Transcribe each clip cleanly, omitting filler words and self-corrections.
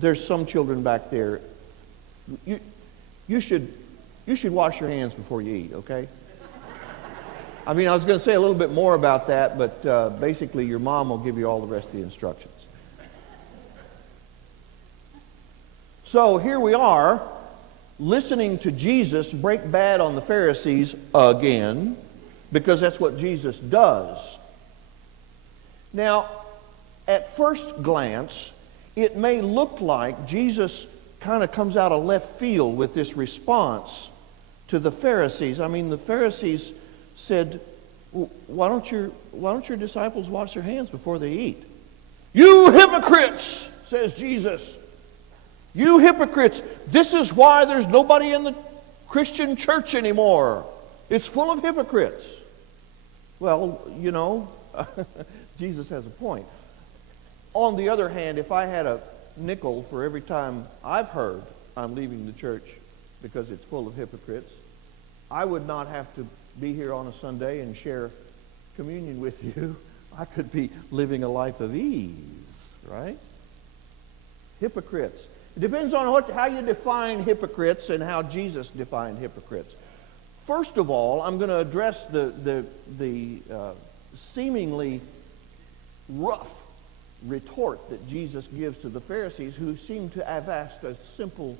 there's some children back there. You should wash your hands before you eat, okay? I mean, I was going to say a little bit more about that, but basically your mom will give you all the rest of the instructions. So here we are, listening to Jesus break bad on the Pharisees again, because that's what Jesus does. Now, at first glance, it may look like Jesus kind of comes out of left field with this response to the Pharisees. I mean, the Pharisees said, why don't your disciples wash their hands before they eat? You hypocrites, says Jesus. You hypocrites, this is why there's nobody in the Christian church anymore. It's full of hypocrites. Well, you know, Jesus has a point. On the other hand, if I had a nickel for every time I've heard I'm leaving the church because it's full of hypocrites, I would not have to be here on a Sunday and share communion with you. I could be living a life of ease, right? Hypocrites. It depends on how you define hypocrites and how Jesus defined hypocrites. First of all, I'm going to address the seemingly rough retort that Jesus gives to the Pharisees, who seem to have asked a simple,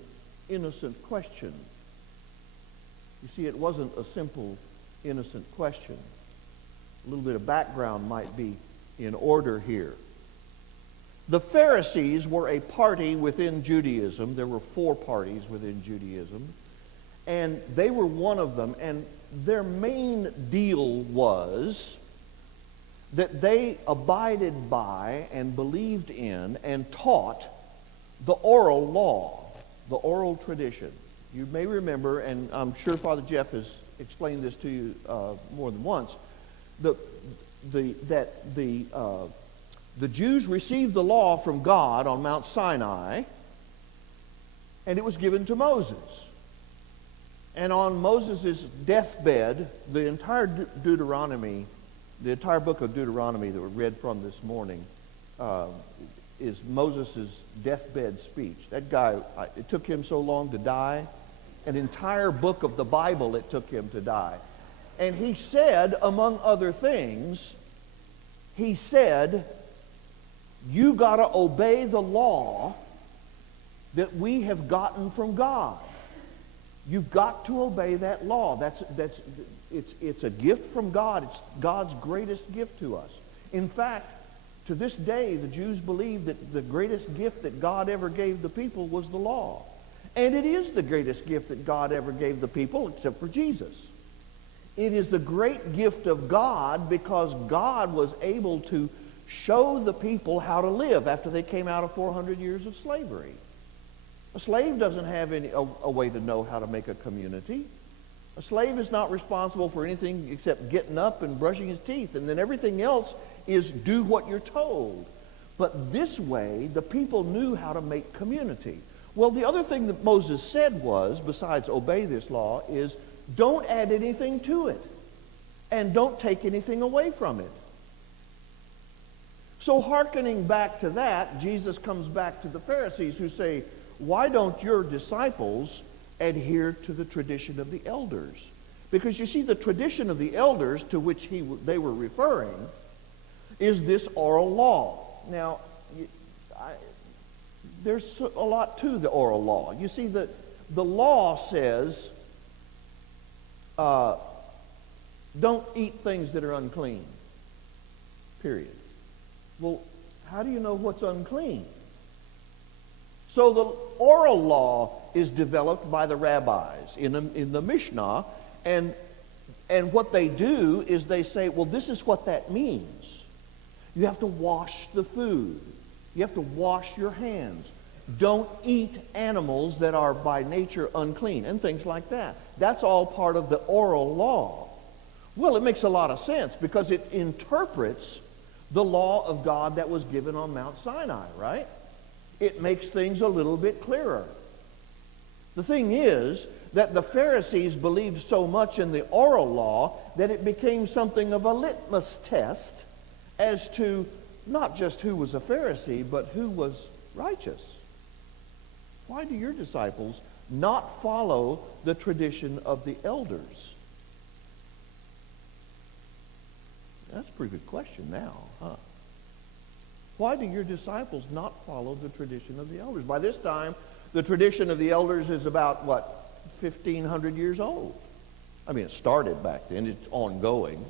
innocent question. You see, it wasn't a simple, innocent question. A little bit of background might be in order here. The Pharisees were a party within Judaism. There were 4 parties within Judaism, and they were one of them, and their main deal was that they abided by and believed in and taught the oral law, the oral tradition. You may remember, and I'm sure Father Jeff has explained this to you more than once, that the Jews received the law from God on Mount Sinai, and it was given to Moses. And on Moses' deathbed, the entire Deuteronomy, the entire book of Deuteronomy that we read from this morning, is Moses' deathbed speech. That guy, it took him so long to die. An entire book of the Bible it took him to die. And he said, among other things, he said, you got to obey the law that we have gotten from God. You've got to obey that law. It's a gift from God. It's God's greatest gift to us. In fact, to this day, the Jews believe that the greatest gift that God ever gave the people was the law. And it is the greatest gift that God ever gave the people, except for Jesus. It is the great gift of God because God was able to show the people how to live after they came out of 400 years of slavery. A slave doesn't have a way to know how to make a community. A slave is not responsible for anything except getting up and brushing his teeth, and then everything else is do what you're told. But this way, the people knew how to make community. Well, the other thing that Moses said was, besides obey this law, is don't add anything to it, and don't take anything away from it. So hearkening back to that, Jesus comes back to the Pharisees who say, why don't your disciples adhere to the tradition of the elders? Because you see, the tradition of the elders to which they were referring is this oral law. Now, there's a lot to the oral law. You see, the law says, don't eat things that are unclean, period. Well, how do you know what's unclean? So the oral law is developed by the rabbis in the Mishnah, and what they do is they say, well, this is what that means. You have to wash the food. You have to wash your hands. Don't eat animals that are by nature unclean, and things like that. That's all part of the oral law. Well, it makes a lot of sense because it interprets the law of God that was given on Mount Sinai, right? It makes things a little bit clearer. The thing is that the Pharisees believed so much in the oral law that it became something of a litmus test as to not just who was a Pharisee, but who was righteous. Why do your disciples not follow the tradition of the elders? That's a pretty good question now, huh? Why do your disciples not follow the tradition of the elders? By this time, the tradition of the elders is about, 1,500 years old. I mean, it started back then. It's ongoing.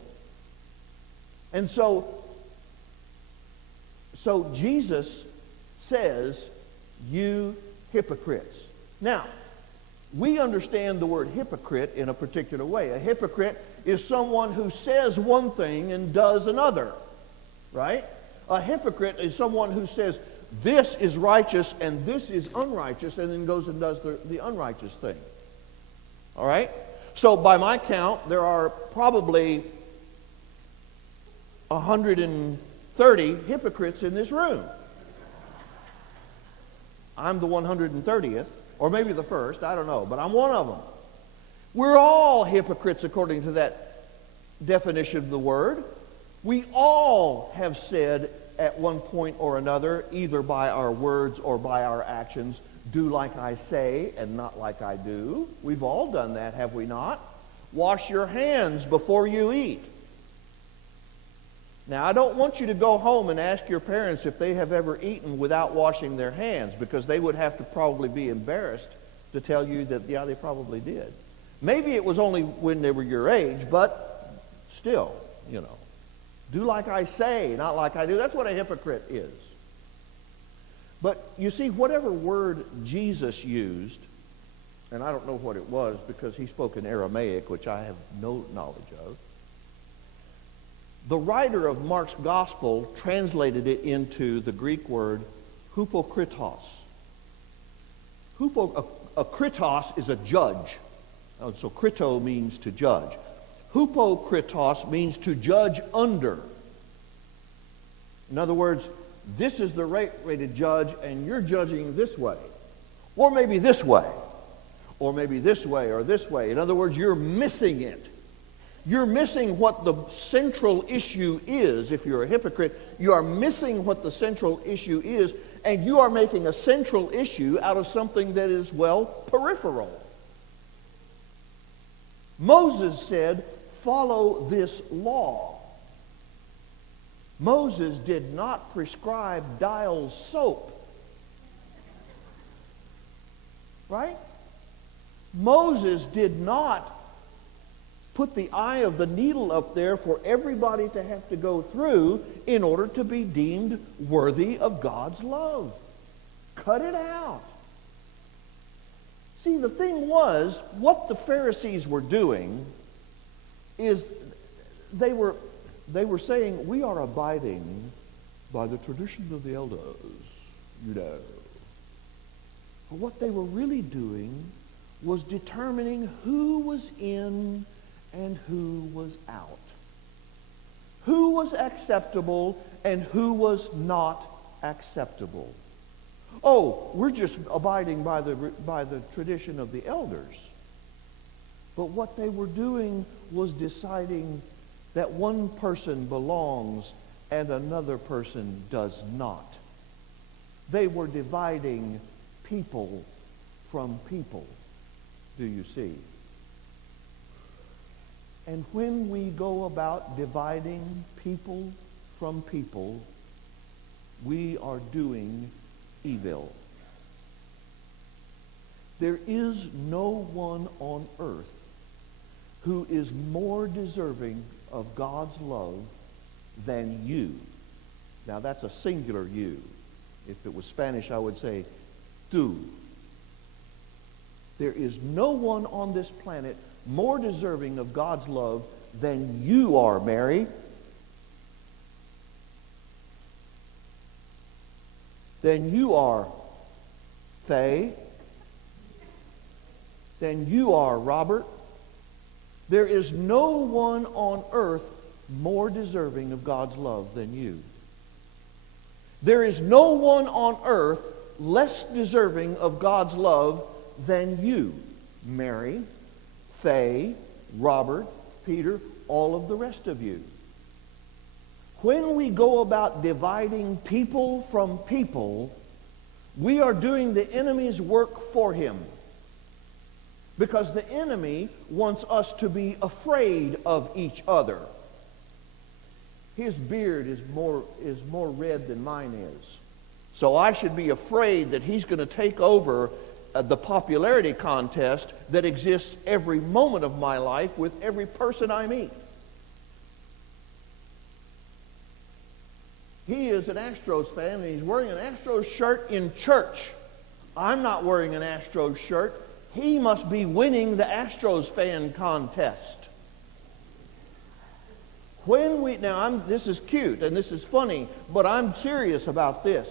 And so Jesus says, you hypocrites. Now, we understand the word hypocrite in a particular way. A hypocrite is someone who says one thing and does another, right? A hypocrite is someone who says, this is righteous and this is unrighteous, and then goes and does the unrighteous thing. All right? So by my count, there are probably 130 hypocrites in this room. I'm the 130th, or maybe the first, I don't know, but I'm one of them. We're all hypocrites according to that definition of the word. We all have said at one point or another, either by our words or by our actions, do like I say and not like I do. We've all done that, have we not? Wash your hands before you eat. Now, I don't want you to go home and ask your parents if they have ever eaten without washing their hands, because they would have to probably be embarrassed to tell you that, yeah, they probably did. Maybe it was only when they were your age, but still, do like I say, not like I do. That's what a hypocrite is. But you see, whatever word Jesus used, and I don't know what it was because he spoke in Aramaic, which I have no knowledge of, the writer of Mark's gospel translated it into the Greek word hypokritos. A kritos is a judge. So krito means to judge. Hypokritos means to judge under. In other words, this is the rated judge, and you're judging this way. Or maybe this way. Or maybe this way or this way. In other words, you're missing it. You're missing what the central issue is. If you're a hypocrite, you are missing what the central issue is, and you are making a central issue out of something that is, peripheral. Moses said, follow this law. Moses did not prescribe Dial's soap. Right? Moses did not put the eye of the needle up there for everybody to have to go through in order to be deemed worthy of God's love. Cut it out. See, the thing was, what the Pharisees were doing is they were saying, we are abiding by the tradition of the elders, But what they were really doing was determining who was in and who was out. Who was acceptable and who was not acceptable. Oh, we're just abiding by the tradition of the elders. But what they were doing was deciding that one person belongs and another person does not. They were dividing people from people, do you see? And when we go about dividing people from people, we are doing evil. There is no one on earth who is more deserving of God's love than you. Now that's a singular you. If it was Spanish, I would say tú. There is no one on this planet more deserving of God's love than you are, Mary. Than you are, Faye. Than you are, Robert. There is no one on earth more deserving of God's love than you. There is no one on earth less deserving of God's love than you, Mary, Faye, Robert, Peter, all of the rest of you. When we go about dividing people from people, We are doing the enemy's work for him. Because the enemy wants us to be afraid of each other. His beard is more red than mine is. So I should be afraid that he's going to take over the popularity contest that exists every moment of my life with every person I meet. He is an Astros fan, and he's wearing an Astros shirt in church. I'm not wearing an Astros shirt. He must be winning the Astros fan contest. This is cute and this is funny, but I'm serious about this.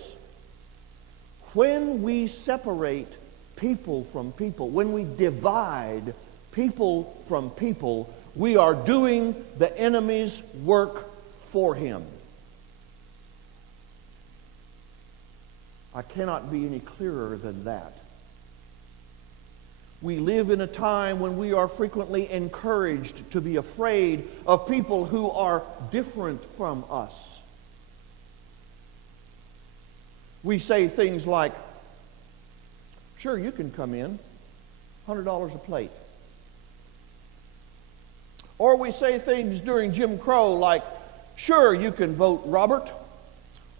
When we separate people from people, when we divide people from people, we are doing the enemy's work for him. I cannot be any clearer than that. We live in a time when we are frequently encouraged to be afraid of people who are different from us. We say things like, sure, you can come in, $100 a plate. Or we say things during Jim Crow like, sure, you can vote, Robert.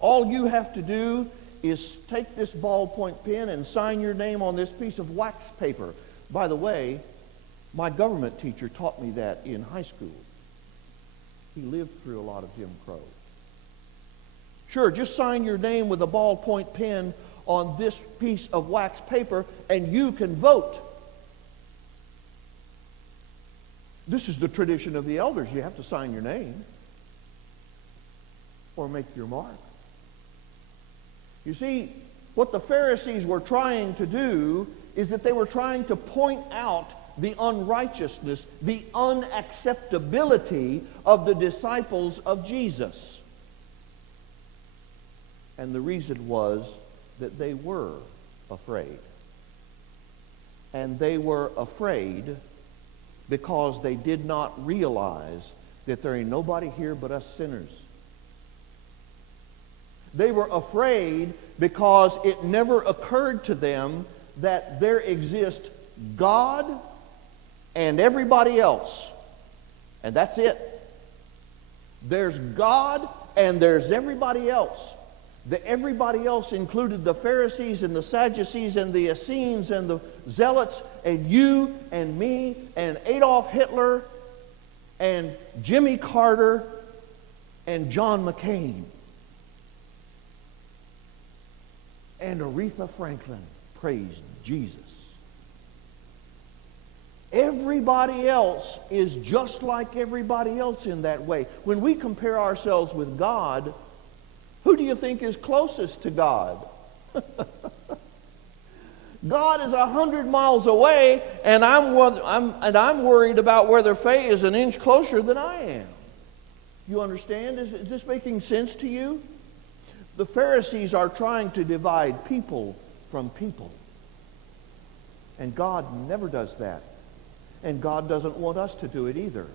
All you have to do is take this ballpoint pen and sign your name on this piece of wax paper. By the way, my government teacher taught me that in high school. He lived through a lot of Jim Crow. Sure, just sign your name with a ballpoint pen on this piece of wax paper and you can vote. This is the tradition of the elders. You have to sign your name or make your mark. You see, what the Pharisees were trying to do is that they were trying to point out the unrighteousness, the unacceptability of the disciples of Jesus. And the reason was that they were afraid. And they were afraid because they did not realize that there ain't nobody here but us sinners. They were afraid because it never occurred to them that there exists God and everybody else. And that's it. There's God and there's everybody else. The everybody else included the Pharisees and the Sadducees and the Essenes and the Zealots and you and me and Adolf Hitler and Jimmy Carter and John McCain and Aretha Franklin. Praise Jesus. Everybody else is just like everybody else in that way. When we compare ourselves with God, who do you think is closest to God? God is 100 miles away, and I'm worried about whether Faye is an inch closer than I am. You understand? Is this making sense to you? The Pharisees are trying to divide people from people. And God never does that. And God doesn't want us to do it either.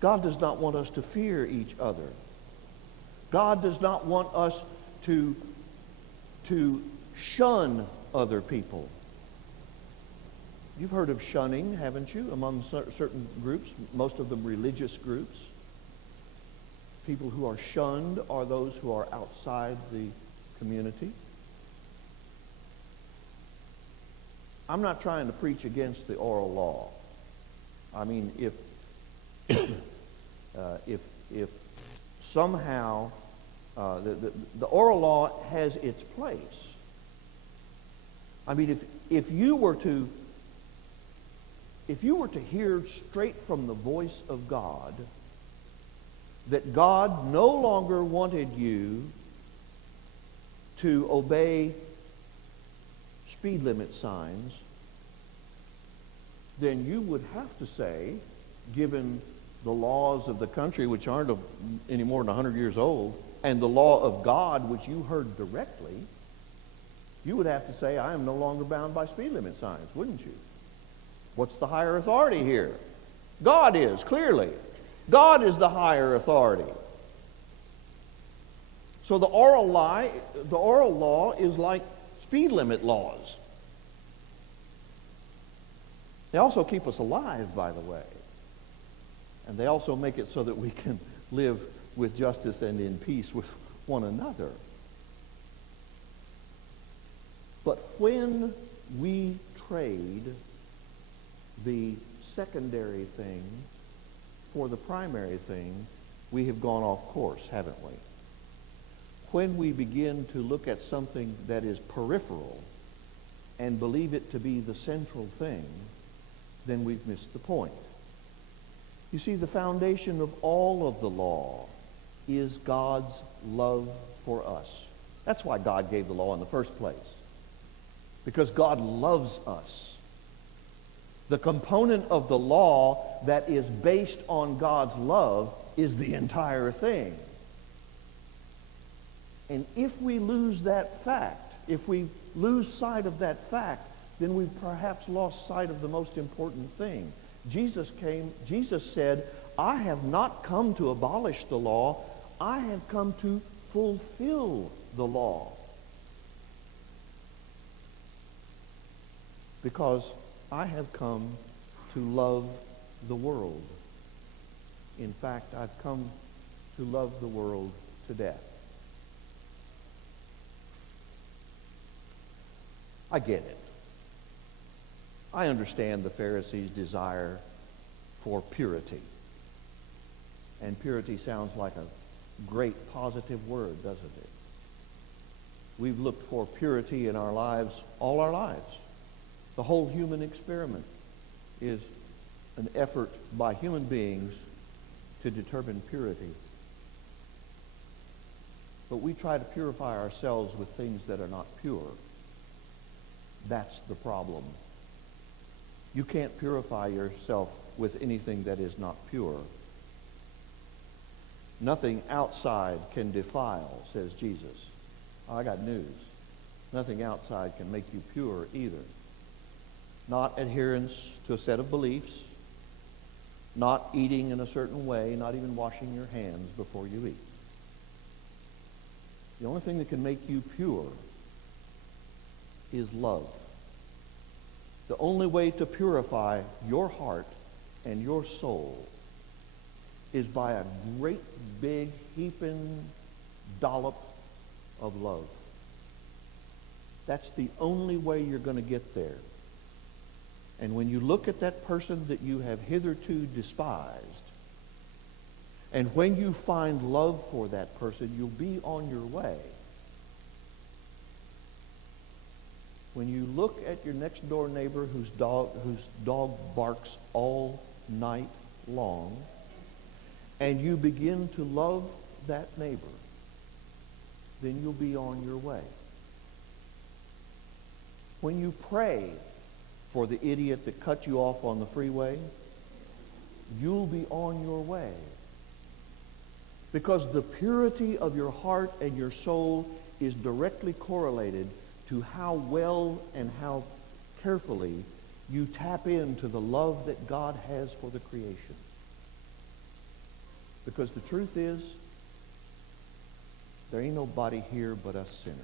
God does not want us to fear each other. God does not want us to shun other people. You've heard of shunning, haven't you, among certain groups, most of them religious groups. People who are shunned are those who are outside the community. I'm not trying to preach against the oral law. I mean, if somehow the oral law has its place. I mean, if you were to hear straight from the voice of God that God no longer wanted you to obey speed limit signs, then you would have to say, given the laws of the country, which aren't any more than 100 years old, and the law of God, which you heard directly, you would have to say, I am no longer bound by speed limit signs, wouldn't you? What's the higher authority here? God is, clearly. God is the higher authority. So the oral law is like speed limit laws. They also keep us alive, by the way. And they also make it so that we can live with justice and in peace with one another. But when we trade the secondary thing for the primary thing, we have gone off course, haven't we? When we begin to look at something that is peripheral and believe it to be the central thing, then we've missed the point. You see, the foundation of all of the law is God's love for us. That's why God gave the law in the first place. Because God loves us. The component of the law that is based on God's love is the entire thing. And if we lose that fact, if we lose sight of that fact, then we've perhaps lost sight of the most important thing. Jesus said, I have not come to abolish the law, I have come to fulfill the law. Because I have come to love the world. In fact, I've come to love the world to death. I get it. I understand the Pharisees' desire for purity. And purity sounds like a great positive word, doesn't it? We've looked for purity in our lives all our lives. The whole human experiment is an effort by human beings to determine purity. But we try to purify ourselves with things that are not pure. That's the problem. You can't purify yourself with anything that is not pure. Nothing outside can defile, says Jesus. I got news. Nothing outside can make you pure either. Not adherence to a set of beliefs, not eating in a certain way, not even washing your hands before you eat. The only thing that can make you pure is love. The only way to purify your heart and your soul is by a great big heaping dollop of love. That's the only way you're going to get there. And when you look at that person that you have hitherto despised, and when you find love for that person, you'll be on your way. When you look at your next door neighbor whose dog barks all night long, and you begin to love that neighbor, then you'll be on your way. When you pray for the idiot that cut you off on the freeway, you'll be on your way. Because the purity of your heart and your soul is directly correlated to how well and how carefully you tap into the love that God has for the creation. Because the truth is, there ain't nobody here but us sinners.